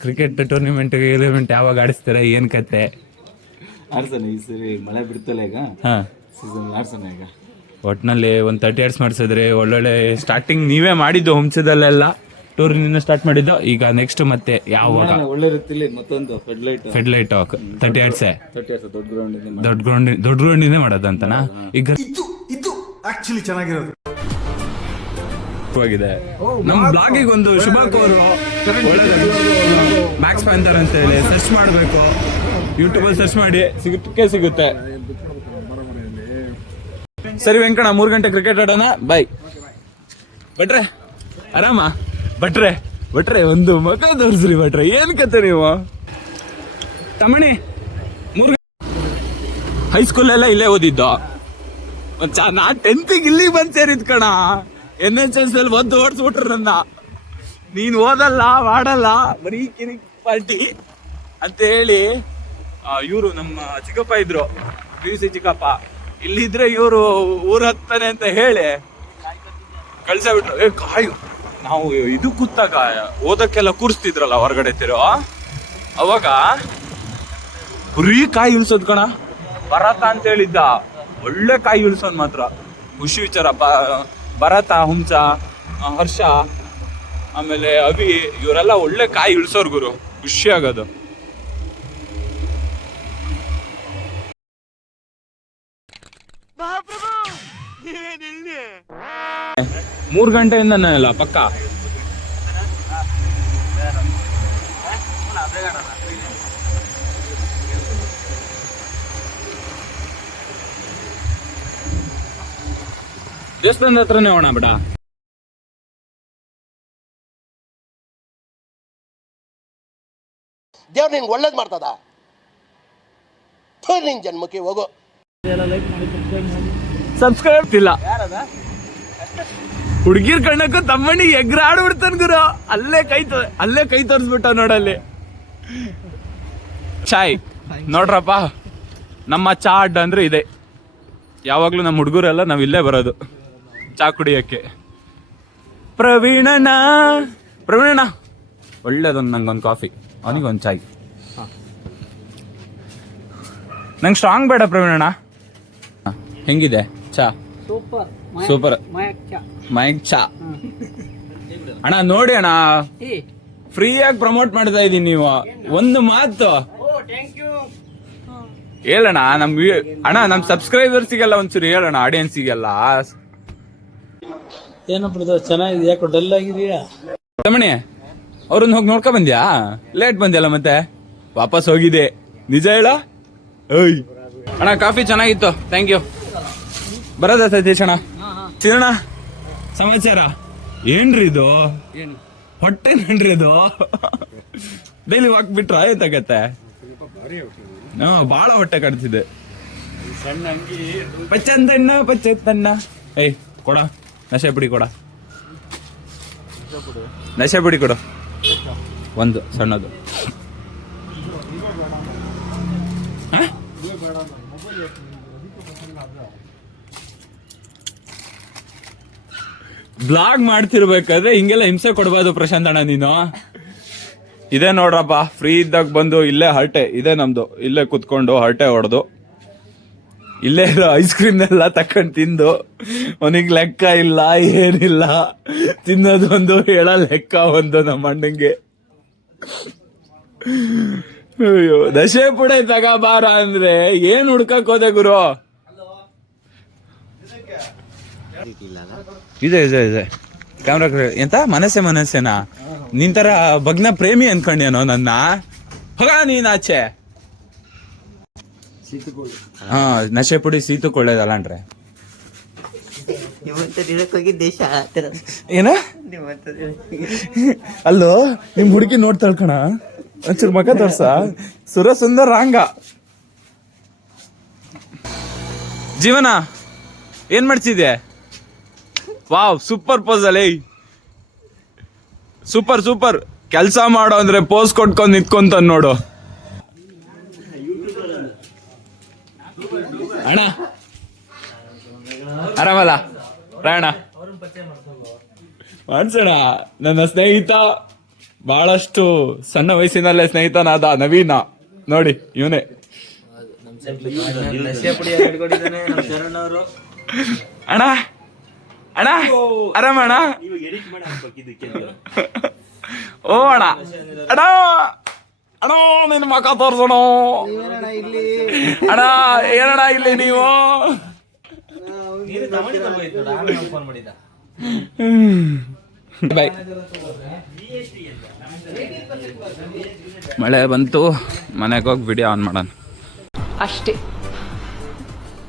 Cricket tournament element ಯಾವಾಗ ಆಡಿಸ್ತಾರೆ ಏನ್ ಕತೆ? ಆಡ್ಸೋಣ ಈ ಸರಿ ಮಳೆ ಬಿಡ್ತಲ್ಲ ಈಗ? ಹಾ. ಸೀಸನ್ ಆಡ್ಸೋಣ ಈಗ. ಒಟ್ನಲ್ಲಿ ಒಂದ್ ತರ್ಟಿ ಇಯರ್ಸ್ ಮಾಡಿಸಿದ್ರೆ ಒಳ್ಳೊಳ್ಳೆ ಸ್ಟಾರ್ಟಿಂಗ್ ನೀವೇ ಮಾಡಿದ್ದು ಹುಂಸದಲ್ಲೆಲ್ಲ ಟೂರ್ನಿಂದ ಸ್ಟಾರ್ಟ್ ಮಾಡಿದ್ದು ಈಗ ನೆಕ್ಸ್ಟ್ ಮತ್ತೆ ಯಾವಾಗ? ಒಳ್ಳೆ ರೀತಿಲಿ ಮತ್ತೊಂದು ಫೆಡ್ಲೈಟ್ ಫೆಡ್ಲೈಟ್ ತರ್ಟಿ ಇಯರ್ಸ್ ತರ್ಟಿ ವರ್ಷ ದೊಡ್ಡ ಗ್ರೌಂಡ್ ಇದೆ ದೊಡ್ಡ ಗ್ರೌಂಡ್ ದೊಡ್ಡ ಗ್ರೌಂಡಿಂದ ಮಾಡೋದಂತನಾ? ಈಗ ಇದು ಆಕ್ಚುಲಿ ಚೆನ್ನಾಗಿರೋದು. ಆಗಿದೆ ನಮ್ಮ ಬ್ಲಾಗಿಗೆ ಒಂದು ಶುಭ ಕೋರು. ಮ್ಯಾಕ್ಸ್ ಪ್ಯಾಂಥರ್ ಅಂತ ಹೇಳಿ ಸರ್ಚ್ ಮಾಡಬೇಕು. ಯೂಟ್ಯೂಬಲ್ಲಿ ಸರ್ಚ್ ಮಾಡಿ. ಸಿಗುತ್ತೆ ಸಿಗುತ್ತೆ. ಸರಿ ವೆಂಕಣ ಮೂರು ಗಂಟೆ ಕ್ರಿಕೆಟ್ ಆಡೋಣ. ಬಾಯ್ ಭಟ್ರೆ ಆರಾಮ? ಭಟ್ರೆ ಭಟ್ರೆ ಒಂದು ಮಗ ತೋರಿಸ್ರಿ ಭಟ್ರೆ. ಏನ್ ಕತೆ ನೀವು? ತಮಣಿ ಮೂರು ಹೈಸ್ಕೂಲೆಲ್ಲ ಇಲ್ಲೇ ಓದಿದ್ದು. ನಾ ಟೆಂತಿಗೆ ಇಲ್ಲಿಗೆ ಬಂದ್ ಸೇರಿದ್ ಕಣ. ಎನ್ ಎಚ್ ಎಸ್ ಅಲ್ಲಿ ಒಂದು ಓಡಿಸ್ಬಿಟ್ರು ನನ್ನ. ನೀನು ಓದಲ್ಲ ಮಾಡಲ್ಲ ಬರೀ ಕಿರಿಕ್ ಪಾರ್ಟಿ ಅಂತ ಹೇಳಿ ಇವರು ನಮ್ಮ ಚಿಕ್ಕಪ್ಪ ಇದ್ರು, ಪಿ ಯು ಸಿ ಚಿಕ್ಕಪ್ಪ. ಇಲ್ಲಿದ್ರೆ ಇವರು ಊರ ಹತ್ತಾನೆ ಅಂತ ಹೇಳಿ ಕಳ್ಸ ಬಿಟ್ರು. ಏ, ಕಾಯು, ನಾವು ಇದು ಕೂತಾಗ ಓದಕ್ಕೆಲ್ಲ ಕೂರಿಸ್ತಿದ್ರಲ್ಲ ಹೊರಗಡೆ ತಿರೋ ಅವಾಗ ಬರೀ ಕಾಯಿ ಇಳ್ಸೋದ್ ಕಣ. ಬರತ್ತ ಅಂತ ಹೇಳಿದ್ದ, ಒಳ್ಳೆ ಕಾಯಿ ಇಳ್ಸೋನ್ ಮಾತ್ರ. ಖುಷಿ ವಿಚಾರ ಬ- ಭರತ ಹುಂಸ ಆ, ಹರ್ಷ ಆಮೇಲೆ ಅಭಿ ಇವರೆಲ್ಲ ಒಳ್ಳೆ ಕಾಯಿ ಇಳಿಸೋರ್ ಗುರು. ಖುಷಿ ಆಗೋದು. ಮೂರ್ ಗಂಟೆಯಿಂದ ಅಲ್ಲ ಪಕ್ಕ? ದೇವಸ್ಥಾನದ ಹತ್ರನೇ ಹೋಣ ಬೇಡ. ದೇವ್ರು ನಿಂಗೆ ಒಳ್ಳೇದು ಮಾಡ್ತದ? ನಿನ್ ಜನ್ಮಕ್ಕೆ ಹೋಗು. ಸಬ್ಸ್ಕ್ರೈಬ್ ಇಲ್ಲ. ಹುಡುಗಿರ್ ಕಣ್ಣಕ್ಕೂ ತಮ್ಮಣ್ಣಿ ಎಗ್ರಾಡ್ ಆಡ್ಬಿಡ್ತಾನ ಗುರು. ಅಲ್ಲೇ ಕೈ ಅಲ್ಲೇ ಕೈ ತೋರಿಸ್ಬಿಟ್ಟ ನೋಡಲ್ಲಿ. ಚಾಯ್ ನೋಡ್ರಪ್ಪ ನಮ್ಮ ಚಾ ಅಡ್ಡ ಅಂದ್ರೆ ಇದೆ. ಯಾವಾಗ್ಲೂ ನಮ್ಮ ಹುಡುಗರೆಲ್ಲ ನಾವ್ ಇಲ್ಲೇ ಬರೋದು. ಚಾ ಕುಡಿಯೋಕ್ಕೆ. ಪ್ರವೀಣಣ್ಣ ಪ್ರವೀಣಣ್ಣ ಒಳ್ಳೇದೊಂದು ನಂಗೊಂದು ಕಾಫಿ ಅವನಿಗೊಂದು ಚಾಯ್. ನಂಗೆ ಸ್ಟ್ರಾಂಗ್ ಬೇಡ ಪ್ರವೀಣಣ್ಣ ಹೆಂಗಿದೆ? ಚಾ? ಸೂಪರ್. ಸೂಪರ್. ಮೈಕ್ ಚಾ. ಅಣ್ಣ ನೋಡಿ ಅಣ್ಣ. ಫ್ರೀಯಾಗಿ ಪ್ರಮೋಟ್ ಮಾಡ್ತಾ ಇದೀನಿ ನೀವು. ಒಂದು ಮಾತು. ಹೇಳಣ್ಣ ನಮ್ ಅಣ್ಣ ನಮ್ ಸಬ್ಸ್ಕ್ರೈಬರ್ಸಿಗೆಲ್ಲ ಒಂಚೂರು ಹೇಳೋಣ ಆಡಿಯನ್ಸಿಗೆಲ್ಲ ಏನಪ್ಪ ಚೆನ್ನಾಗಿದೆ ಯಾಕೋ ಡಲ್ ಆಗಿದೆಯಾ? ರಮಣಿ ಅವ್ರನ್ನ ಹೋಗಿ ನೋಡ್ಕೊ ಬಂದ್ಯಾ? ಲೇಟ್ ಬಂದ್ಯಲ್ಲ ಮತ್ತೆ? ವಾಪಸ್ ಹೋಗಿದೆ. ನಿಜ ಹೇಳ? ಓಯ್ ಅಣ್ಣ ಕಾಫಿ ಚೆನ್ನಾಗಿತ್ತು. ಥ್ಯಾಂಕ್ ಯು ಬರೋದ ಸತೀಶ್ ಅಣ್ಣ? ಚಿರಣ ಸಮಾಚಾರ? ಏನ್ರಿ ಇದು? ಹೊಟ್ಟೆ ನನ್ರಿ ಇದು? ಡೈಲಿ ವಾಕ್ ಬಿಟ್ರ ಆಯ್ತಾಗತ್ತೆ. ಹಾ ಬಾಳ ಹೊಟ್ಟೆ ಕಡ್ತಿದೆ ಪಚ್ಚಂದಣ್ಣ ಪಚ್ಚತ್ತಣ್ಣ. ಏಯ್ ಕೊಡ. ನಶೆ ಪುಡಿ ಕೊಡ. ನಶೆ ಪುಡಿ ಕೊಡು. ಒಂದು ಸಣ್ಣದು. ಬ್ಲಾಗ್ ಮಾಡ್ತಿರ್ಬೇಕಾದ್ರೆ ಹಿಂಗೆಲ್ಲ ಹಿಂಸೆ ಕೊಡ್ಬಾರ್ದು ಪ್ರಶಾಂತ್ ಅಣ್ಣ ನೀನು. ಇದೇ ನೋಡ್ರಪ್ಪ ಫ್ರೀ ಇದ್ದಾಗ ಬಂದು ಇಲ್ಲೇ ಹರಟೆ ಇದೇ ನಮ್ದು. ಇಲ್ಲೇ ಕುತ್ಕೊಂಡು ಹರಟೆ ಹೊಡೆದು. ಇಲ್ಲೇ ಇರೋ ಐಸ್ ಕ್ರೀಮ್ ಎಲ್ಲ ತಕೊಂಡ್ ತಿಂದು, ಅವನಿಗೆ ಲೆಕ್ಕ ಇಲ್ಲ, ಏನಿಲ್ಲ. ತಿನ್ನೋದೊಂದು ಹೇಳ ಲೆಕ್ಕ ಒಂದು ನಮ್ಮ ಅಣ್ಣಂಗೆ. ಅಯ್ಯೋ, ದಶೆ ಪುಡೆ ತಗಬಾರ ಅಂದ್ರೆ ಏನ್ ಹುಡ್ಕಕ್ ಹೋದೆ ಗುರು? ಇದೆ ಇದೆ ಇದೆ. ಕ್ಯಾಮ್ರಾ ಎಂತ? ಮನಸ್ಸೆ, ಮನಸ್ಸೇನಾ? ನಿನ್ ತರ ಭಗ್ನ ಪ್ರೇಮಿ ಅನ್ಕೊಂಡೇನೋ ನನ್ನ? ಹೋಗ ನೀನ್ ಆಚೆ. ಹಾ ನಶೆ ಪುಡಿ ಸೀತುಕೊಳ್ಳೋದಲ್ಲ ಅಂದ್ರೆ. ಹೋಗಿ ದೇಶ ಆತರ ಏನ? ಅಲ್ಲೋ ನಿಮ್ ಹುಡುಗಿ ನೋಡ್ತಾಳ್ ಕಣ ಒಂಚೂರು ಮಗ ತೋರ್ಸ. ಸುರ ಸುಂದರ ರಾಂಗ ಜೀವನ ಏನ್ ಮಾಡ್ತಿದ್ದೆ ವಾವ್ ಸೂಪರ್ ಪೋಸ್ ಅಲ್ಲೇ. Super super. ಕೆಲಸ ಮಾಡೋ ಅಂದ್ರೆ ಪೋಸ್ ಕೊಟ್ಕೊಂಡ್ ನಿಂತ್ಕೊಂತ ನೋಡು. ಅಣ್ಣ. ಆರಾಮಲ್ಲ? ರಾಯಣ್ಣ. ಮಾಡ್ಸೋಣ ನನ್ನ ಸ್ನೇಹಿತ ಬಹಳಷ್ಟು ಸಣ್ಣ ವಯಸ್ಸಿನಲ್ಲೇ ಸ್ನೇಹಿತನಾದ ನವೀನ. ನೋಡಿ ಇವನೇ. ಅಣ್ಣ ಅಣ್ಣ ಆರಾಮ ಅಣ್ಣ? ಓ ಅಣ್ಣ. ಅಣ್ಣ ಅಣ್ಣ ನಿನ್ನ ಮಕ ತೋರ್ಸೋಣ. ಅಣ್ಣ ಏನಣ್ಣ ಇಲ್ಲಿ ನೀವು? ಬಾಯ್ ಮಳೆ ಬಂತು ಮನೆಗೆ ಹೋಗಿ ವಿಡಿಯೋ ಆನ್ ಮಾಡೋಣ. ಅಷ್ಟೇ.